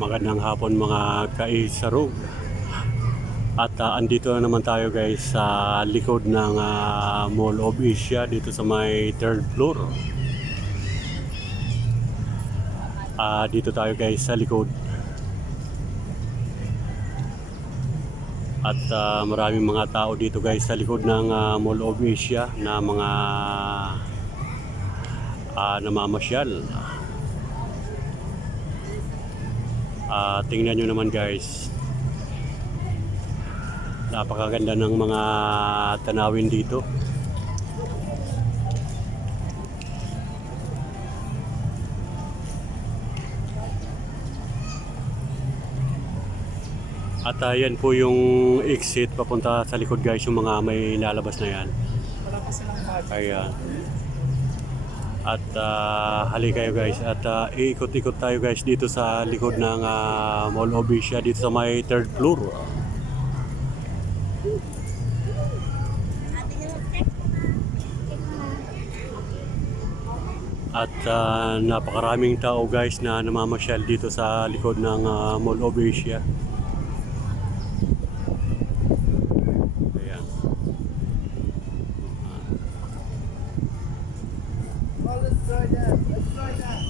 Magandang hapon mga kaisarog. At andito na naman tayo guys sa likod ng Mall of Asia dito sa may third floor. Dito tayo guys sa likod. At maraming mga tao dito guys sa likod ng Mall of Asia na mga namamasyal. Tingnan nyo naman guys, napakaganda ng mga tanawin dito. At yan po yung exit papunta sa likod guys, yung mga may lalabas na yan. Ayan. At halika kayo guys at iikot-ikot tayo guys dito sa likod ng Mall of Asia dito sa may third floor. At napakaraming tao guys na namamasyal dito sa likod ng Mall of Asia. Ayan. Let's try that. Let's try that.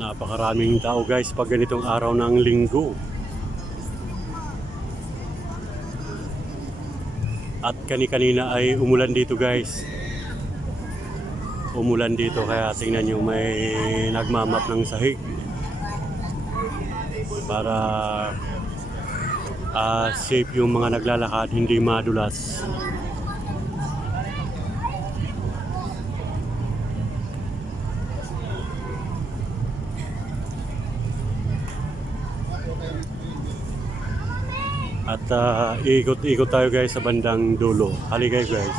Napakaraming tao guys pag ganitong araw ng linggo. At kani-kanina ay umulan dito guys. Umulan dito kaya tingnan nyo may nagmamap ng sahig para safe yung mga naglalakad, hindi madulas. At ikot-ikot tayo guys sa bandang dulo. Halika guys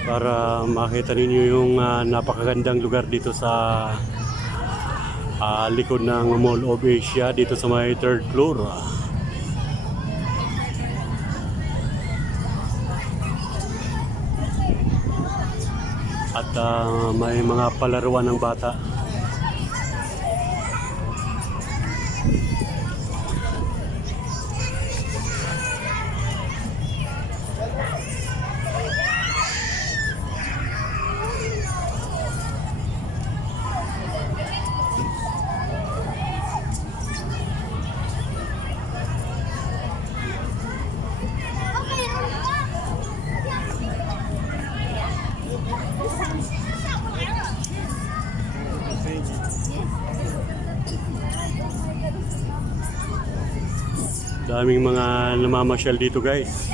para makita ninyo yung napakagandang lugar dito sa likod ng Mall of Asia dito sa may third floor. At may mga palaruan ng bata. Daming mga namamasyal dito guys.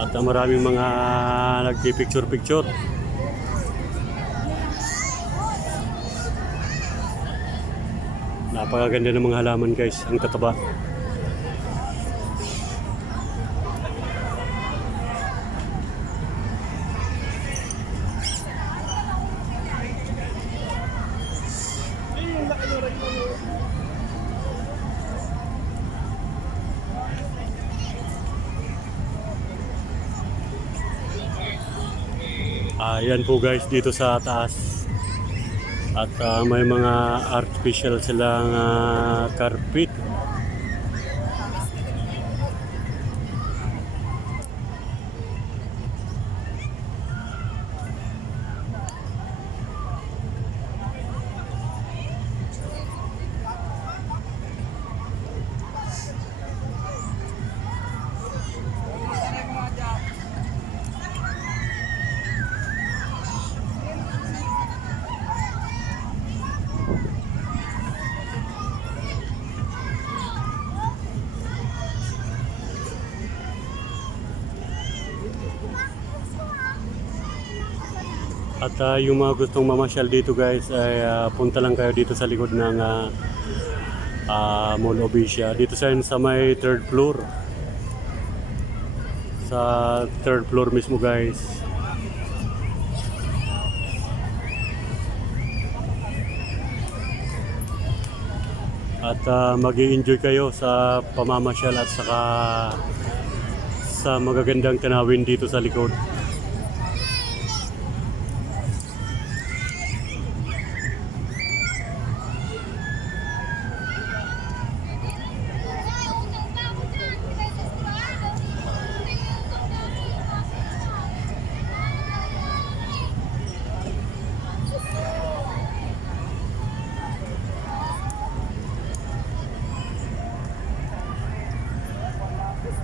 At maraming mga nagpipicture-picture. Napakaganda ng mga halaman guys, ang tataba. Yan po guys dito sa taas. At may mga artificial silang carpet. At yung mga gustong mamasyal dito guys ay punta lang kayo dito sa likod ng Mall of Asia. Dito sa may third floor. Sa third floor mismo guys. At mag-i-enjoy kayo sa pamamasyal at saka sa magagandang tanawin dito sa likod.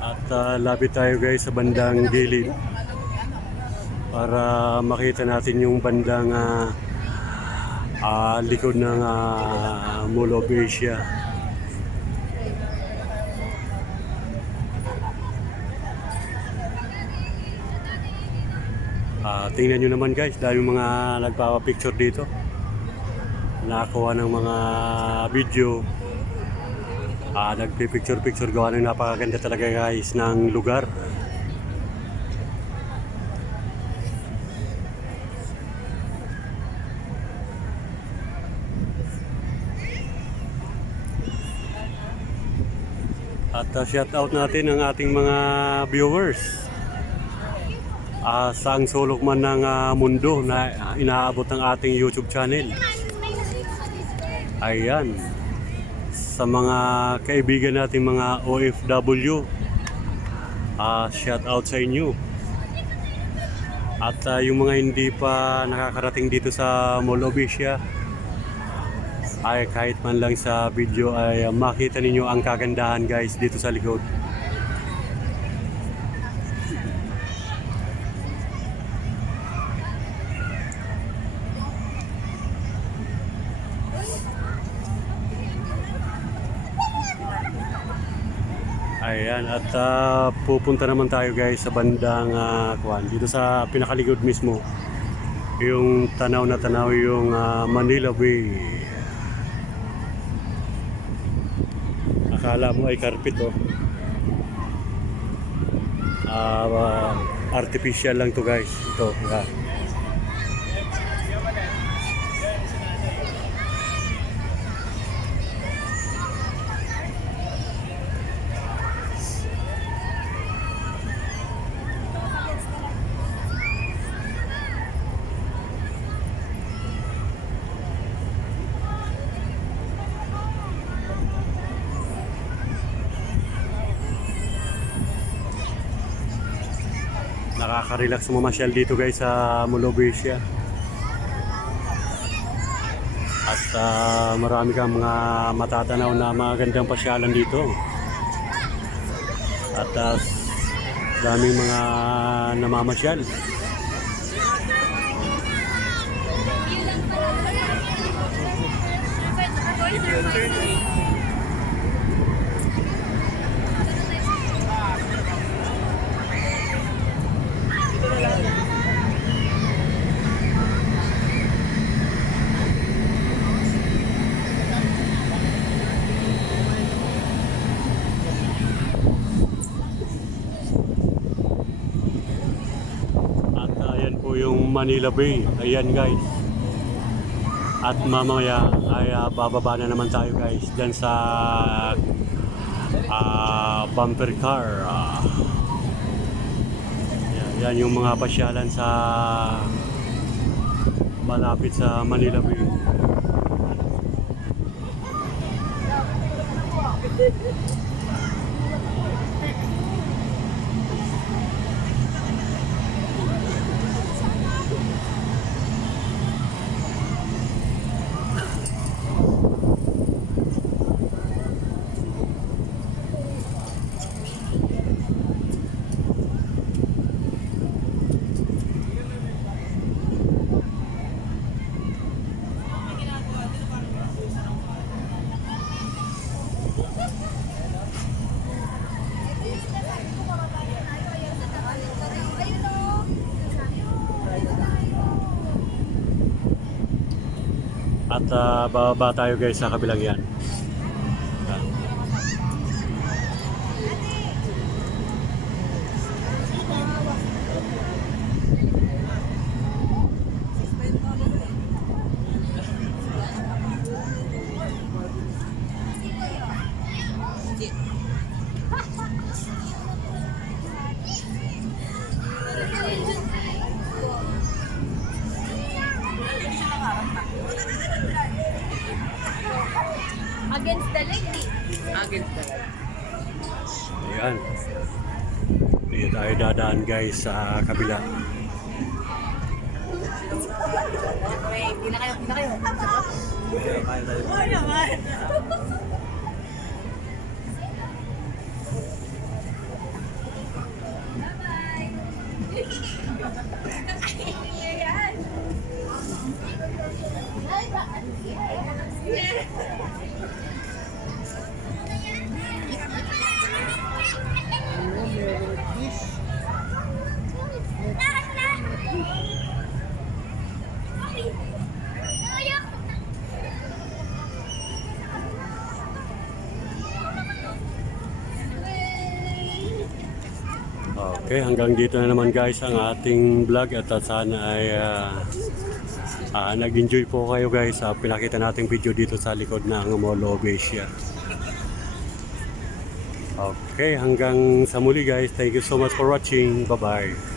At lapit tayo guys sa bandang gilid para makita natin yung bandang likod ng Mall of Asia. Tingnan nyo naman guys, dahil mga nagpapapicture dito, nakakuha ng mga video. Nagpipicture-picture, gawa ng napakaganda talaga guys ng lugar. At shout out natin ang ating mga viewers saang sulok man ng mundo na inaabot ng ating YouTube channel. Ayan, sa mga kaibigan natin mga OFW, shout out sa inyo. At yung mga hindi pa nakakarating dito sa Mall of Asia, ay kahit man lang sa video ay makita ninyo ang kagandahan guys dito sa likod. Ayan, at pupunta naman tayo guys sa bandang dito sa pinakaligod mismo, yung tanaw na tanaw yung Manila Bay. Akala mo ay carpet oh. Artificial lang to guys, ito nakaka-relax mamasyal dito guys sa Mall of Asia. At marami kang mga matatanaw na magandang pasyalan dito. At daming mga namamasyal. Yung Manila Bay, ayan guys. At mamaya ay bababa na naman tayo guys dyan sa bumper car. Yan yung mga pasyalan sa malapit sa Manila Bay. At bababa tayo guys sa kabilang yan. Ayan. Dito tayo dadaan guys sa kabila. Hindi na kayo. Oo naman. Okay, hanggang dito na naman guys ang ating vlog at sana ay nag-enjoy po kayo guys sa pinakita nating video dito sa likod ng Mall of Asia. Okay, hanggang sa muli guys. Thank you so much for watching. Bye-bye.